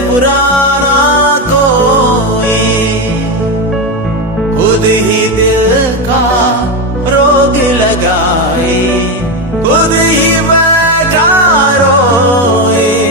पुराना कोई खुद ही दिल का रोग लगाए, खुद ही बैठा रोए।